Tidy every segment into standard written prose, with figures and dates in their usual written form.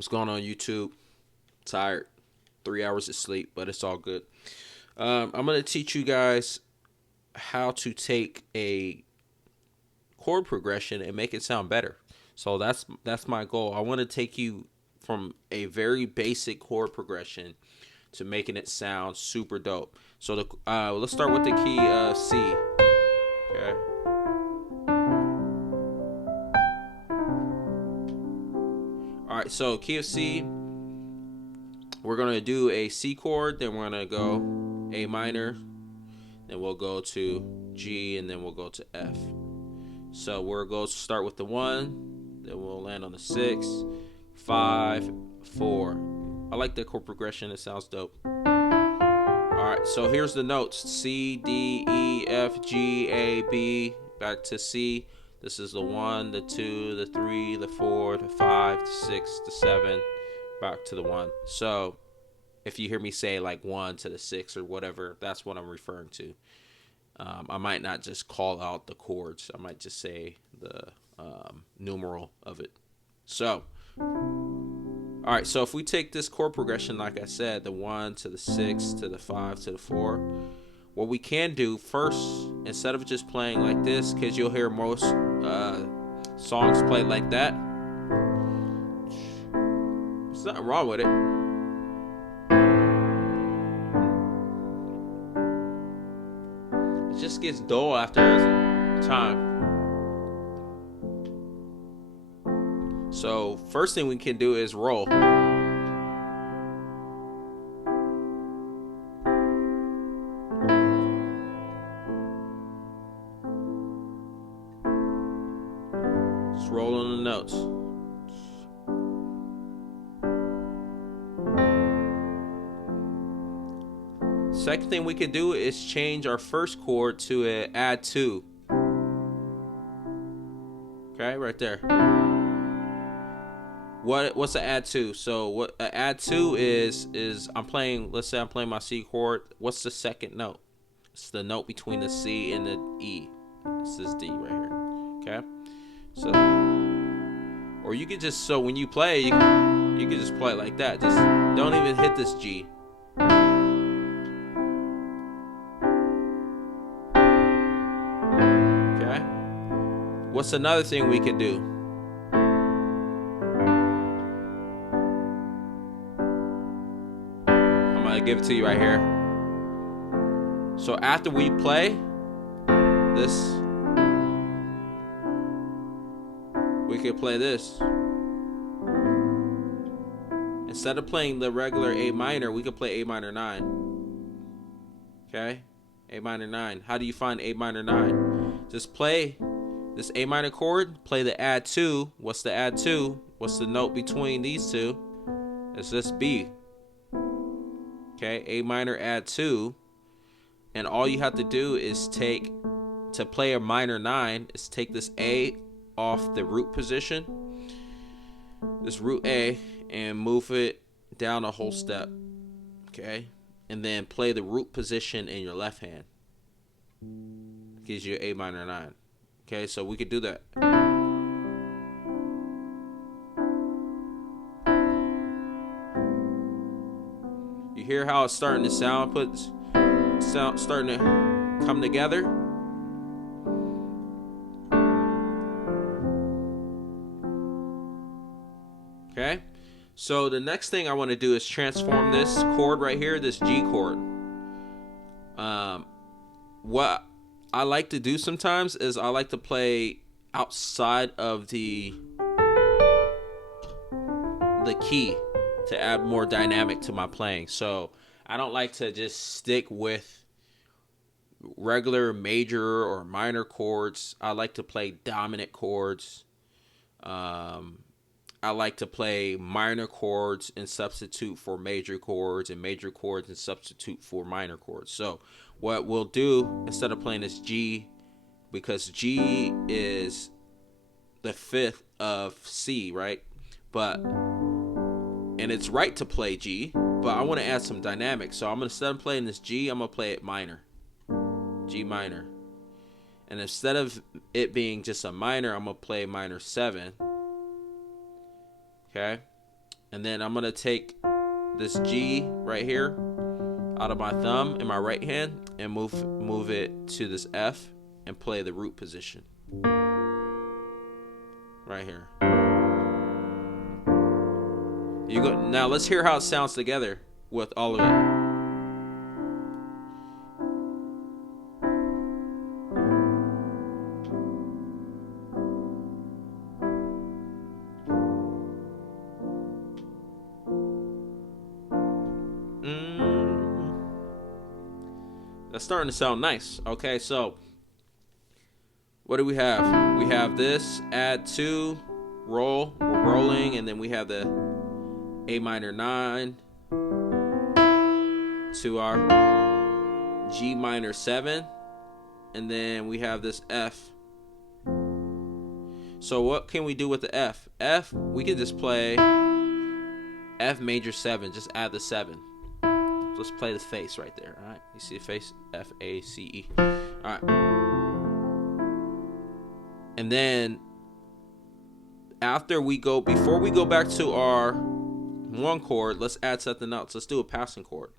What's going on, YouTube? Tired. 3 hours of sleep, but it's all good. I'm going to teach you guys how to take a chord progression and make it sound better. So that's my goal. I want to take you from a very basic chord progression to making it sound super dope. So let's start with the key C. Okay. All right. So key of C. We're gonna do a C chord, then we're gonna go A minor, then we'll go to G, and then we'll go to F. So we're going to start with the 1, then we'll land on the 6, 5, 4. I like that chord progression. It sounds dope. Alright, so here's the notes. C, D, E, F, G, A, B. Back to C. This is the 1, the 2, the 3, the 4, the 5, the 6, the 7. Back to the 1. So if you hear me say like 1 to the 6 or whatever, that's what I'm referring to. I might not just call out the chords. I might just say the numeral of it. So, all right. So if we take this chord progression, like I said, the 1 to the 6 to the 5 to the 4, what we can do first, instead of just playing like this, because you'll hear most songs played like that. There's nothing wrong with it. It just gets dull after time. So first thing we can do is roll. Just roll on the notes. Second thing we can do is change our first chord to an Add2. Okay, right there. What's an Add2? So what an Add2 is I'm playing. Let's say I'm playing my C chord. What's the second note? It's the note between the C and the E. It's this D right here. Okay. So, or you could just when you play, you can just play it like that. Just don't even hit this G. What's another thing we could do? I'm gonna give it to you right here. So after we play this, we could play this. Instead of playing the regular A minor, we could play A minor 9. Okay? A minor 9. How do you find A minor 9? Just play this A minor chord, play the Add2. What's the Add2? What's the note between these two? It's this B. Okay, A minor Add2. And all you have to do is to play a minor 9, is take this A off the root position, this root A, and move it down a whole step. Okay? And then play the root position in your left hand. Gives you A minor 9. Okay, so we could do that. You hear how it's starting to sound? Starting to come together. Okay, so the next thing I want to do is transform this chord right here, this G chord. What I like to do sometimes is I like to play outside of the key to add more dynamic to my playing. So I don't like to just stick with regular major or minor chords. I like to play dominant chords. I like to play minor chords and substitute for major chords, and major chords and substitute for minor chords. So what we'll do, instead of playing this G, because G is the 5th of C, right? And it's right to play G, but I want to add some dynamics. So instead of playing this G, I'm going to play it minor. G minor. And instead of it being just a minor, I'm going to play minor 7. Okay? And then I'm gonna take this G right here out of my thumb in my right hand and move it to this F and play the root position right here. You go now. Let's hear how it sounds together with all of it. That's starting to sound nice. Okay, so what do we have? We have this add 2 roll. We're rolling, and then we have the A minor 9 to our G minor 7, and then we have this F. So what can we do with the F? F, we can just play F major 7. Just add the 7. Let's play the face right there. All right, you see the face? F A C E. All right, and then after we go, before we go back to our 1 chord, let's add something else. Let's do a passing chord.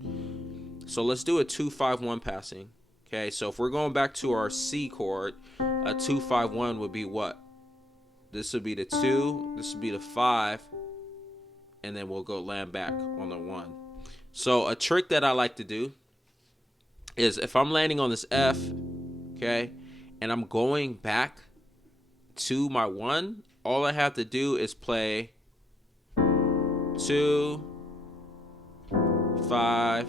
So let's do a 2-5-1 passing. Okay, so if we're going back to our C chord, a 2-5-1 would be what? This would be the 2. This would be the 5, and then we'll go land back on the 1. So a trick that I like to do is if I'm landing on this F, okay, and I'm going back to my 1, all I have to do is play 2, 5,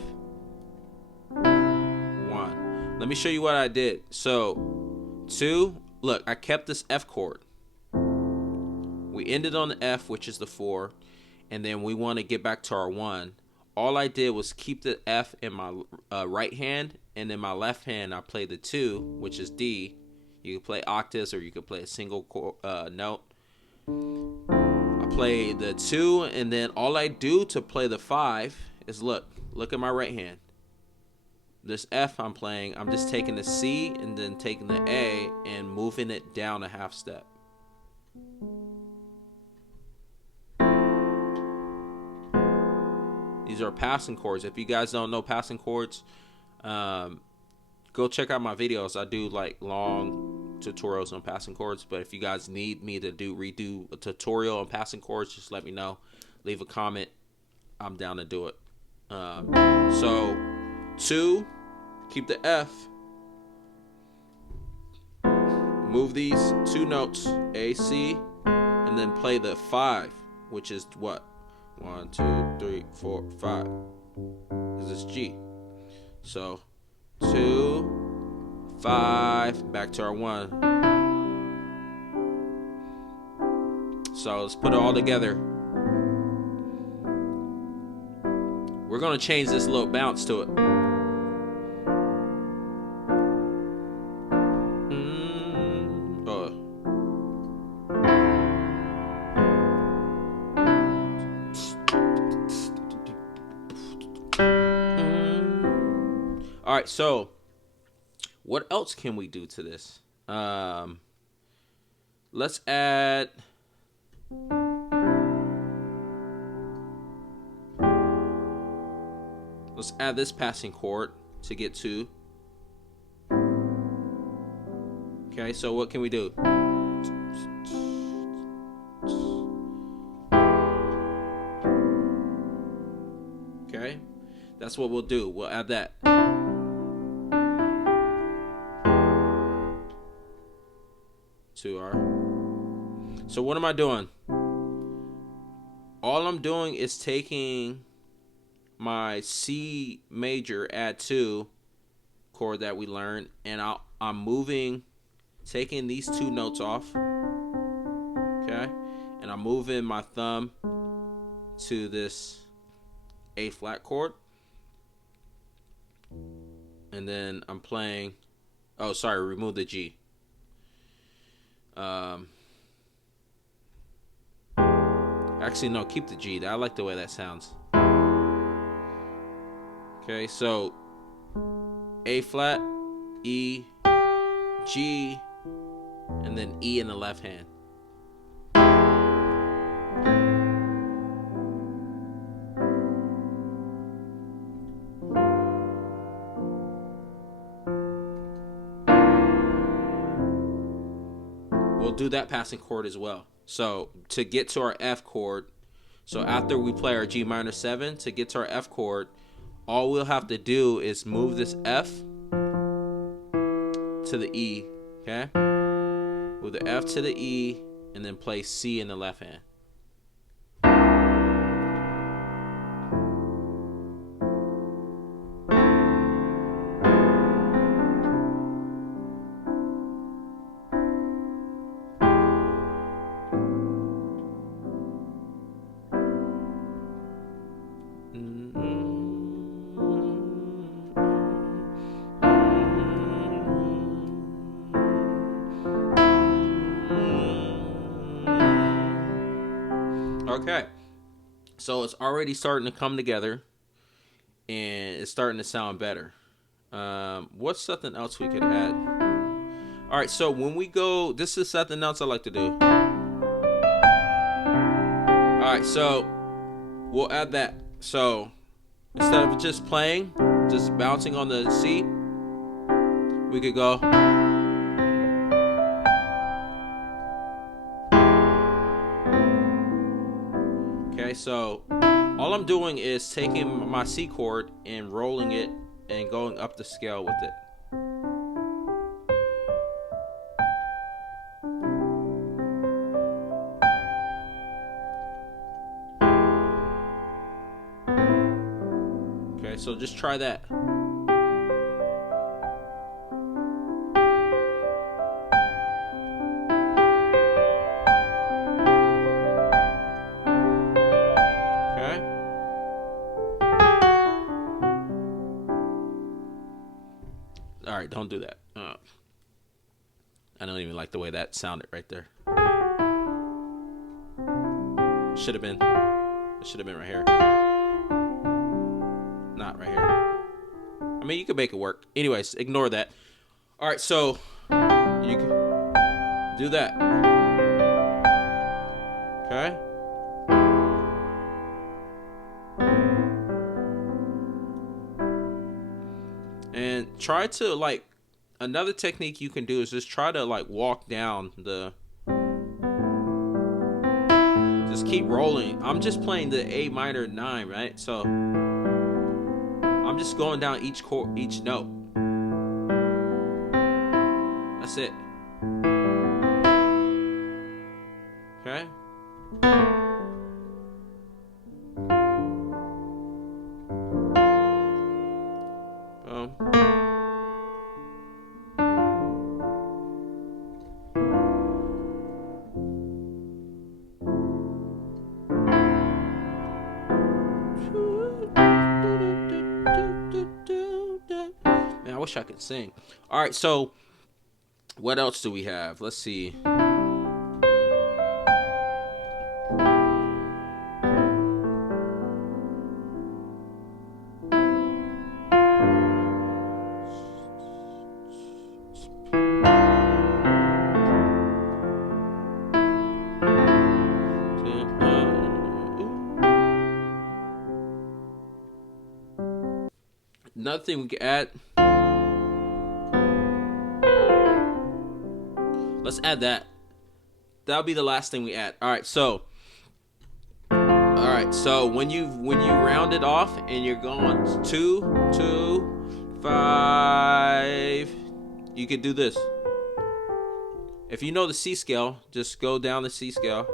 1. Let me show you what I did. So 2, look, I kept this F chord. We ended on the F, which is the 4, and then we want to get back to our 1. All I did was keep the F in my right hand, and in my left hand I played the 2, which is D. You can play octaves or you can play a single note. I play the 2, and then all I do to play the 5 is look at my right hand. This F I'm playing, I'm just taking the C and then taking the A and moving it down a half step. These are passing chords. If you guys don't know passing chords, go check out my videos. I do like long tutorials on passing chords. But if you guys need me to redo a tutorial on passing chords, just let me know. Leave a comment. I'm down to do it. So 2, keep the F. Move these 2 notes, A, C, and then play the 5, which is what? 1, 2, 3, 4, 5. This is G. So 2, 5, back to our 1. So let's put it all together. We're gonna change this little bounce to it. All right, so what else can we do to this? Let's add this passing chord to get to. Okay, so what can we do? Okay, that's what we'll do. We'll add that. To our. So what am I doing? All I'm doing is taking my C major add 2 chord that we learned, and I'm moving, taking these 2 notes off, okay, and I'm moving my thumb to this A flat chord, and then I'm playing. Oh, sorry, remove the G. Actually, no, keep the G. I like the way that sounds. Okay, so A flat, E, G, and then E in the left hand. do that passing chord as well. So to get to our F chord, so after we play our G minor 7, to get to our F chord, all we'll have to do is move this F to the E, okay? Move the F to the E, and then play C in the left hand. Okay, so it's already starting to come together, and it's starting to sound better. What's something else we could add? All right, so when we go, this is something else I like to do. All right, so we'll add that. So instead of just playing, just bouncing on the C, we could go. Okay, so all I'm doing is taking my C chord and rolling it and going up the scale with it. Okay, so just try that. All right, don't do that. I don't even like the way that sounded right there. Should have been. It should have been right here. Not right here. I mean, you could make it work. Anyways, ignore that. All right, so you can do that. Okay. And try to, like, another technique you can do is just try to, like, walk down the, just keep rolling. I'm just playing the A minor 9, right? So I'm just going down each chord, each note. That's it. Okay. Man, I wish I could sing. All right, so what else do we have? Let's see. Another thing we can add. Let's add that. That'll be the last thing we add. All right, so when you round it off and you're going 2, 2, 5, you could do this. If you know the C scale, just go down the C scale.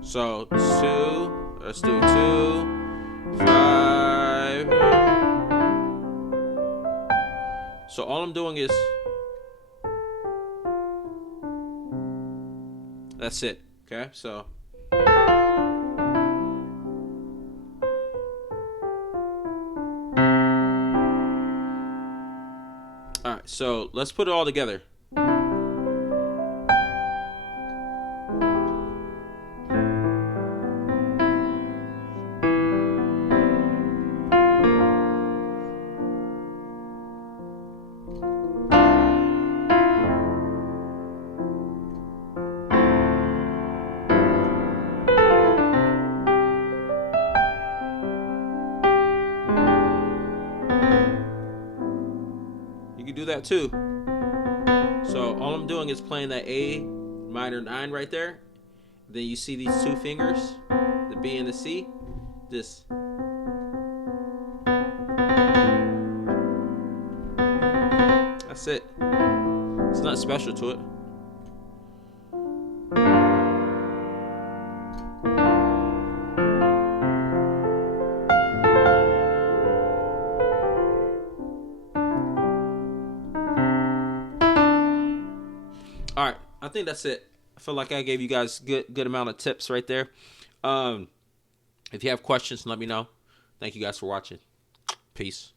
So 2. Let's do 2, 5. So all I'm doing is, that's it. Okay, so all right, so let's put it all together. You can do that too. So all I'm doing is playing that A minor 9 right there. Then you see these two fingers, the B and the C. This. That's it. It's not special to it. All right, I think that's it. I feel like I gave you guys good amount of tips right there. If you have questions, let me know. Thank you guys for watching. Peace.